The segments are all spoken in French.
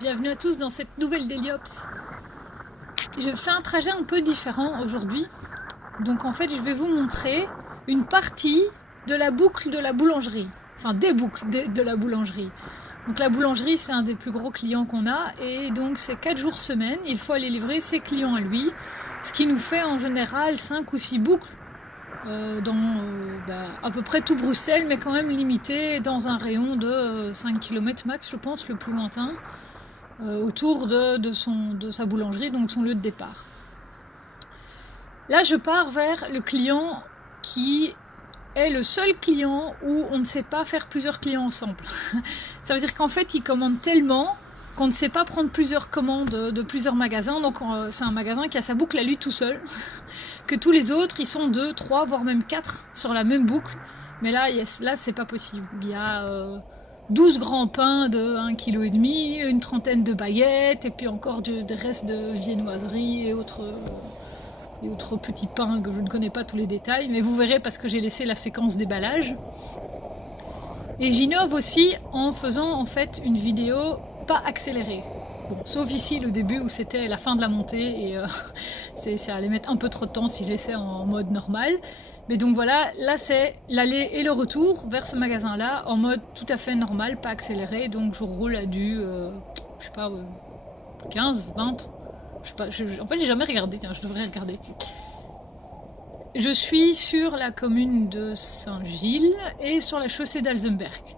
Bienvenue à tous dans cette nouvelle Déliops. Je fais un trajet un peu différent aujourd'hui. Donc en fait je vais vous montrer une partie de la boucle de la boulangerie. Enfin des boucles de la boulangerie. Donc la boulangerie c'est un des plus gros clients qu'on a. Et donc c'est 4 jours semaine. Il faut aller livrer ses clients à lui. Ce qui nous fait en général 5 ou 6 boucles. Dans à peu près tout Bruxelles, mais quand même limité dans un rayon de 5 km max, je pense, le plus lointain, autour de sa boulangerie, donc son lieu de départ. Là, je pars vers le client qui est le seul client où on ne sait pas faire plusieurs clients ensemble. Ça veut dire qu'en fait, il commande tellement qu'on ne sait pas prendre plusieurs commandes de plusieurs magasins. Donc c'est un magasin qui a sa boucle à lui tout seul. Que tous les autres, ils sont 2, 3, voire même 4 sur la même boucle. Mais là c'est pas possible. Il y a 12 grands pains de 1,5 kg, une trentaine de baguettes, et puis encore des restes de viennoiserie et autres petits pains que je ne connais pas tous les détails. Mais vous verrez parce que j'ai laissé la séquence déballage. Et j'innove aussi en faisant en fait une vidéo pas accélérée. Bon, sauf ici le début où c'était la fin de la montée et ça allait mettre un peu trop de temps si je laissais en mode normal. Mais donc voilà, là c'est l'aller et le retour vers ce magasin-là en mode tout à fait normal, pas accéléré. Donc je roule à du, je sais pas, 15, 20. Je sais pas, en fait j'ai jamais regardé, tiens, je devrais regarder. Je suis sur la commune de Saint-Gilles et sur la chaussée d'Alzenberg.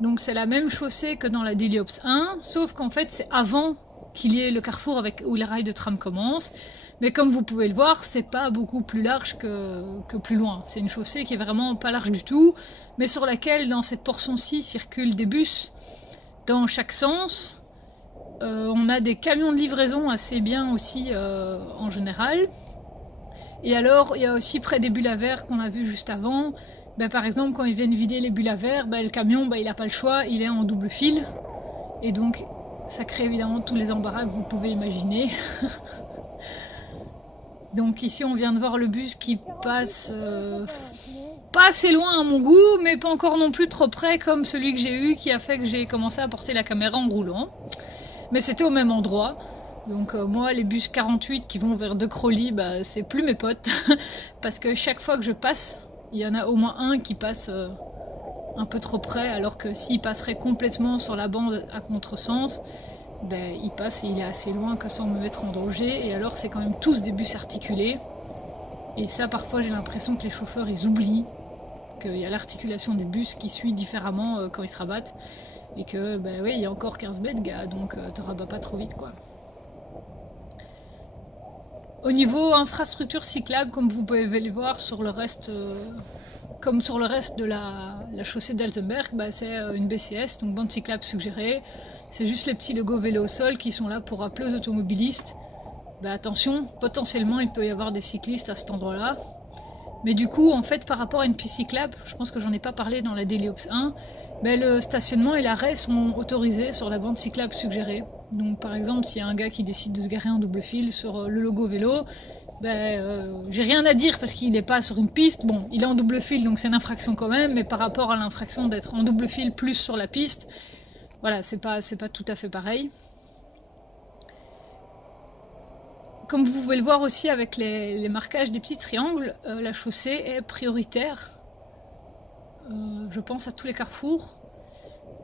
Donc c'est la même chaussée que dans la Déliops 1, sauf qu'en fait c'est avant qu'il y ait le carrefour où les rails de tram commencent. Mais comme vous pouvez le voir, c'est pas beaucoup plus large que plus loin. C'est une chaussée qui est vraiment pas large du tout, mais sur laquelle dans cette portion-ci circulent des bus dans chaque sens. On a des camions de livraison assez bien aussi en général. Et alors, il y a aussi près des bulles à verre qu'on a vu juste avant, par exemple, quand ils viennent vider les bulles à verre, le camion, il n'a pas le choix, il est en double fil. Et donc, ça crée évidemment tous les embarras que vous pouvez imaginer. Donc ici, on vient de voir le bus qui passe pas assez loin à mon goût, mais pas encore non plus trop près comme celui que j'ai eu, qui a fait que j'ai commencé à porter la caméra en roulant. Mais c'était au même endroit. Donc moi, les bus 48 qui vont vers De Crolly, c'est plus mes potes. Parce que chaque fois que je passe, il y en a au moins un qui passe un peu trop près, alors que s'il passerait complètement sur la bande à contresens, il passe et il est assez loin que sans me mettre en danger. Et alors c'est quand même tous des bus articulés. Et ça, parfois, j'ai l'impression que les chauffeurs, ils oublient qu'il y a l'articulation du bus qui suit différemment quand ils se rabattent. Et que, oui, il y a encore 15 mètres, gars, donc te rabats pas trop vite, quoi. Au niveau infrastructure cyclable, comme vous pouvez le voir sur le reste, comme sur le reste de la chaussée d'Alzenberg, c'est une BCS, donc bande cyclable suggérée. C'est juste les petits logos vélo au sol qui sont là pour rappeler aux automobilistes. Attention, potentiellement il peut y avoir des cyclistes à cet endroit-là. Mais du coup, en fait, par rapport à une piste cyclable, je pense que j'en ai pas parlé dans la Déliops 1, le stationnement et l'arrêt sont autorisés sur la bande cyclable suggérée. Donc par exemple, s'il y a un gars qui décide de se garer en double fil sur le logo vélo, j'ai rien à dire parce qu'il n'est pas sur une piste. Bon, il est en double fil, donc c'est une infraction quand même, mais par rapport à l'infraction d'être en double fil plus sur la piste, voilà, c'est pas tout à fait pareil. Comme vous pouvez le voir aussi avec les marquages des petits triangles, la chaussée est prioritaire. Je pense à tous les carrefours.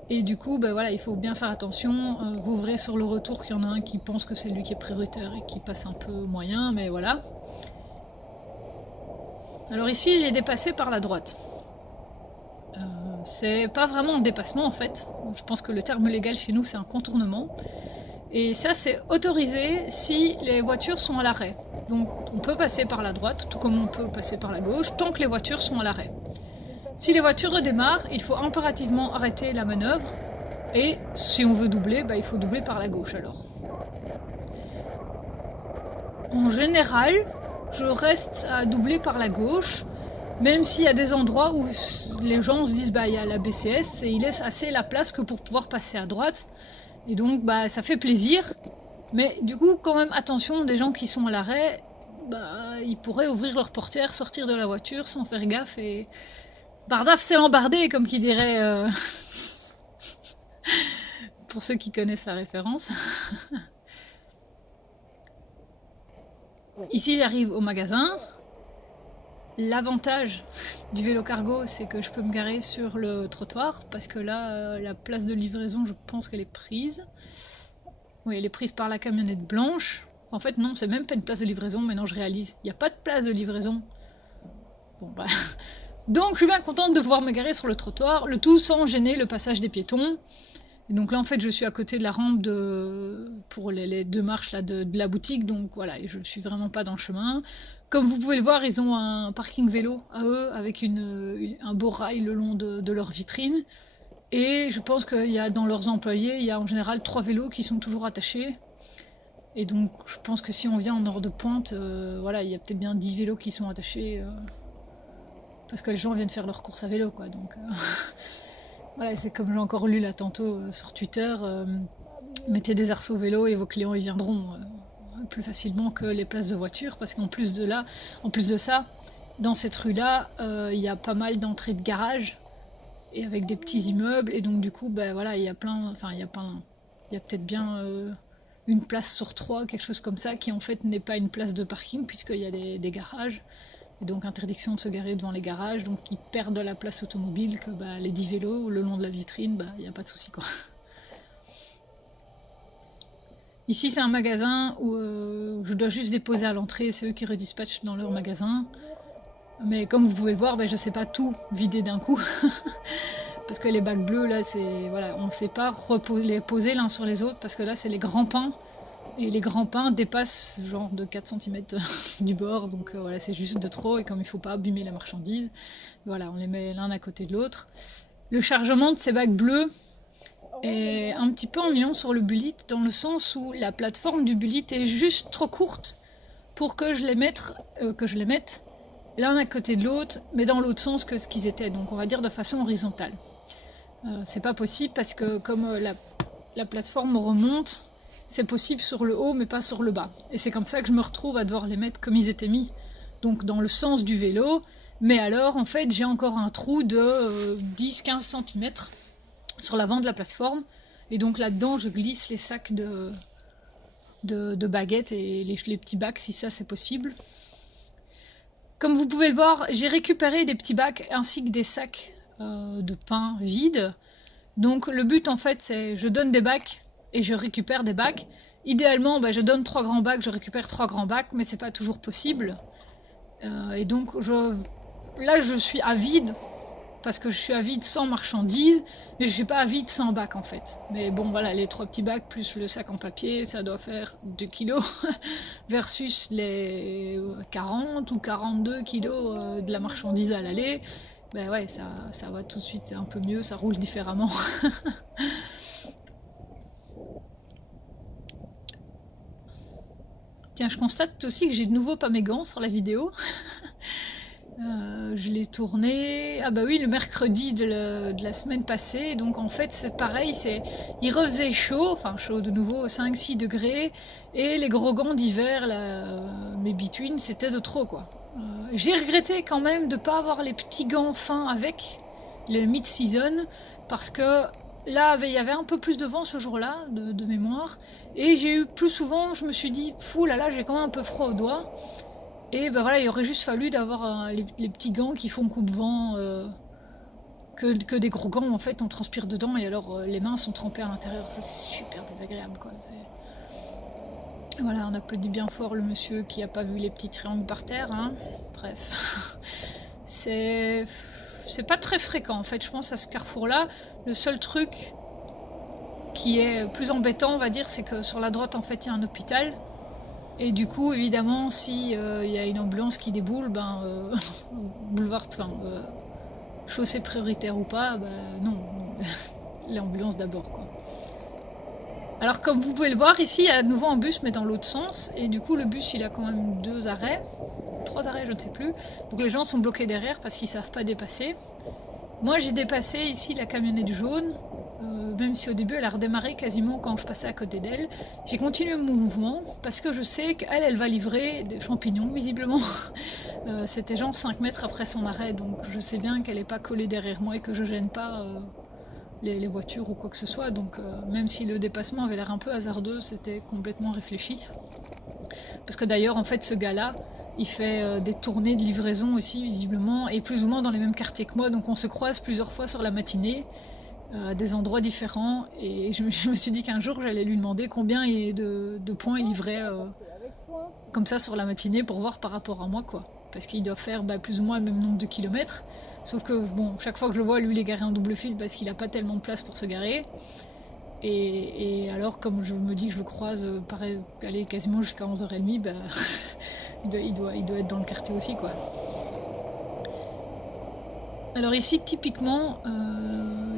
Et du coup, il faut bien faire attention. Vous verrez sur le retour qu'il y en a un qui pense que c'est lui qui est prioritaire et qui passe un peu moyen, mais voilà. Alors ici, j'ai dépassé par la droite. C'est pas vraiment un dépassement en fait. Je pense que le terme légal chez nous, c'est un contournement. Et ça, c'est autorisé si les voitures sont à l'arrêt. Donc on peut passer par la droite, tout comme on peut passer par la gauche, tant que les voitures sont à l'arrêt. Si les voitures redémarrent, il faut impérativement arrêter la manœuvre. Et si on veut doubler, il faut doubler par la gauche alors. En général, je reste à doubler par la gauche, même s'il y a des endroits où les gens se disent il y a la BCS et ils laissent assez la place que pour pouvoir passer à droite. Et donc ça fait plaisir. Mais du coup, quand même, attention, des gens qui sont à l'arrêt, ils pourraient ouvrir leur portière, sortir de la voiture sans faire gaffe et... Bardaf, c'est l'embardé, comme qui dirait pour ceux qui connaissent la référence. Ici, j'arrive au magasin. L'avantage du vélo cargo, c'est que je peux me garer sur le trottoir, parce que là, la place de livraison, je pense qu'elle est prise. Oui, elle est prise par la camionnette blanche. En fait, non, c'est même pas une place de livraison, mais non, je réalise. Il n'y a pas de place de livraison. Bon, bah... Donc, je suis bien contente de pouvoir me garer sur le trottoir, le tout sans gêner le passage des piétons. Et donc là, en fait, je suis à côté de la rampe pour les 2 marches là, de la boutique, donc voilà, et je suis vraiment pas dans le chemin. Comme vous pouvez le voir, ils ont un parking vélo à eux, avec un beau rail le long de leur vitrine. Et je pense qu'il y a dans leurs employés, il y a en général 3 vélos qui sont toujours attachés. Et donc, je pense que si on vient en heure de pointe, voilà, il y a peut-être bien 10 vélos qui sont attachés. Parce que les gens viennent faire leurs courses à vélo, quoi. Donc... Voilà, c'est comme j'ai encore lu là tantôt sur Twitter, mettez des arceaux vélo et vos clients y viendront plus facilement que les places de voiture, parce qu'en plus de ça, dans cette rue-là, il y a pas mal d'entrées de garages et avec des petits immeubles, et donc du coup, ben voilà, il y a peut-être bien une place sur 3, quelque chose comme ça, qui en fait n'est pas une place de parking puisqu'il y a des garages. Et donc interdiction de se garer devant les garages, donc ils perdent de la place automobile, que bah, les 10 vélos le long de la vitrine, bah, y a pas de souci, quoi. Ici c'est un magasin où je dois juste déposer à l'entrée, c'est eux qui redispatchent dans leur magasin. Mais comme vous pouvez le voir, bah, je sais pas tout vider d'un coup. Parce que les bacs bleus là, voilà, on ne sait pas les poser l'un sur les autres, parce que là c'est les grands pains. Et les grands pains dépassent genre de 4 cm du bord, donc voilà, c'est juste de trop, et comme il ne faut pas abîmer la marchandise, voilà, on les met l'un à côté de l'autre. Le chargement de ces bacs bleus est un petit peu ennuyant sur le Bullitt, dans le sens où la plateforme du Bullitt est juste trop courte pour que je les mette l'un à côté de l'autre, mais dans l'autre sens que ce qu'ils étaient, donc on va dire de façon horizontale. C'est pas possible parce que comme la plateforme remonte, c'est possible sur le haut mais pas sur le bas. Et c'est comme ça que je me retrouve à devoir les mettre comme ils étaient mis, donc dans le sens du vélo, mais alors en fait j'ai encore un trou de 10-15 cm sur l'avant de la plateforme, et donc là-dedans je glisse les sacs de baguettes et les petits bacs si ça c'est possible. Comme vous pouvez le voir, j'ai récupéré des petits bacs ainsi que des sacs de pain vides. Donc le but en fait c'est je donne des bacs et je récupère des bacs. Idéalement, bah, je donne 3 grands bacs, je récupère 3 grands bacs, mais c'est pas toujours possible. Et donc là je suis à vide, parce que je suis à vide sans marchandises, mais je suis pas à vide sans bac en fait. Mais bon voilà, les 3 petits bacs plus le sac en papier, ça doit faire 2 kilos versus les 40 ou 42 kilos de la marchandise à l'aller. Ben ouais, ça va tout de suite, c'est un peu mieux, ça roule différemment. Tiens, je constate aussi que j'ai de nouveau pas mes gants sur la vidéo. Je l'ai tourné, ah bah oui, le mercredi de la semaine passée, donc en fait c'est pareil, il refaisait chaud, enfin chaud de nouveau, 5-6 degrés, et les gros gants d'hiver, mes Between, c'était de trop quoi. J'ai regretté quand même de ne pas avoir les petits gants fins avec, les mid-season, parce que là il y avait un peu plus de vent ce jour-là, de mémoire, et j'ai eu plus souvent, je me suis dit, fou là là, j'ai quand même un peu froid aux doigts. Et ben voilà, il aurait juste fallu d'avoir les petits gants qui font coupe-vent, que des gros gants en fait, on transpire dedans et alors les mains sont trempées à l'intérieur, ça c'est super désagréable quoi. Voilà, on applaudit bien fort le monsieur qui a pas vu les petits triangles par terre, hein. Bref, c'est pas très fréquent en fait, je pense à ce carrefour-là. Le seul truc qui est plus embêtant, on va dire, c'est que sur la droite en fait il y a un hôpital. Et du coup, évidemment, si y a une ambulance qui déboule, boulevard, chaussée prioritaire ou pas, non, l'ambulance d'abord, quoi. Alors, comme vous pouvez le voir, ici, il y a à nouveau un bus, mais dans l'autre sens, et du coup, le bus, il a quand même 3 arrêts, je ne sais plus. Donc les gens sont bloqués derrière parce qu'ils savent pas dépasser. Moi, j'ai dépassé ici la camionnette jaune. Même si au début elle a redémarré quasiment quand je passais à côté d'elle, j'ai continué mon mouvement parce que je sais qu'elle, elle va livrer des champignons visiblement. C'était genre 5 mètres après son arrêt, donc je sais bien qu'elle n'est pas collée derrière moi et que je gêne pas les voitures ou quoi que ce soit. Donc même si le dépassement avait l'air un peu hasardeux, c'était complètement réfléchi. Parce que d'ailleurs, en fait, ce gars-là, il fait des tournées de livraison aussi, visiblement, et plus ou moins dans les mêmes quartiers que moi. Donc on se croise plusieurs fois sur la matinée, à des endroits différents. Et je me suis dit qu'un jour, j'allais lui demander combien de points il livrait comme ça sur la matinée pour voir par rapport à moi, quoi. Parce qu'il doit faire plus ou moins le même nombre de kilomètres. Sauf que, bon, chaque fois que je le vois, lui, il est garé en double fil parce qu'il n'a pas tellement de place pour se garer. Et alors, comme je me dis que je le croise, aller quasiment jusqu'à 11h30, il doit être dans le quartier aussi, quoi. Alors ici, typiquement,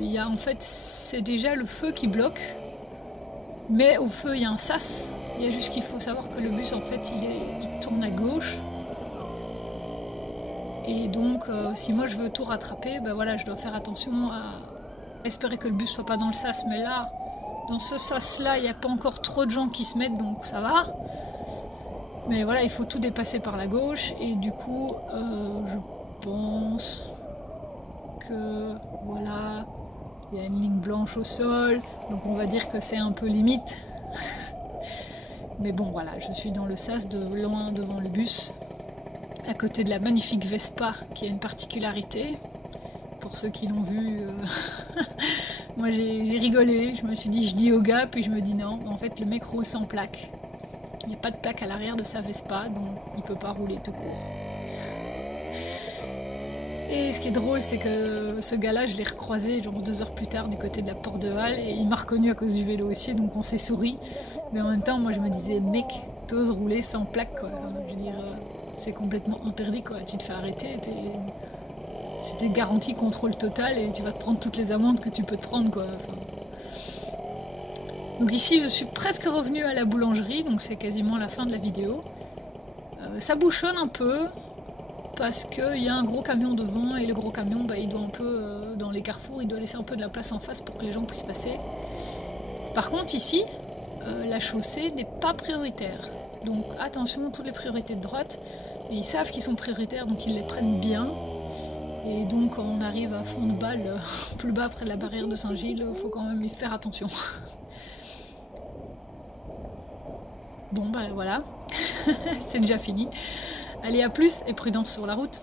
il y a en fait, c'est déjà le feu qui bloque. Mais au feu, il y a un sas. Il y a juste qu'il faut savoir que le bus, en fait, il tourne à gauche. Et donc, si moi je veux tout rattraper, voilà, je dois faire attention à espérer que le bus soit pas dans le sas. Mais là, dans ce sas-là, il n'y a pas encore trop de gens qui se mettent, donc ça va. Mais voilà, il faut tout dépasser par la gauche. Et du coup, je pense que, voilà, il y a une ligne blanche au sol. Donc on va dire que c'est un peu limite. Mais bon, voilà, je suis dans le sas de loin devant le bus, à côté de la magnifique Vespa, qui a une particularité. Pour ceux qui l'ont vu, moi j'ai rigolé, je me suis dit, je dis au gars, puis je me dis non, en fait le mec roule sans plaque. Il n'y a pas de plaque à l'arrière de sa Vespa, donc il peut pas rouler tout court. Et ce qui est drôle, c'est que ce gars-là, je l'ai recroisé genre 2 heures plus tard du côté de la Porte de Halle, et il m'a reconnu à cause du vélo aussi, donc on s'est souri. Mais en même temps, moi je me disais, mec, t'oses rouler sans plaque, quoi. Enfin, je veux dire, c'est complètement interdit, quoi. Tu te fais arrêter, c'était garanti contrôle total, et tu vas te prendre toutes les amendes que tu peux te prendre, quoi. Enfin... Donc ici, je suis presque revenue à la boulangerie, donc c'est quasiment la fin de la vidéo. Ça bouchonne un peu, parce qu'il y a un gros camion devant, et le gros camion, il doit un peu, dans les carrefours, il doit laisser un peu de la place en face pour que les gens puissent passer. Par contre, ici, la chaussée n'est pas prioritaire. Donc attention, toutes les priorités de droite, et ils savent qu'ils sont prioritaires, donc ils les prennent bien. Et donc quand on arrive à fond de balle, plus bas près de la barrière de Saint-Gilles, il faut quand même y faire attention. Bon voilà, c'est déjà fini. Allez, à plus et prudence sur la route.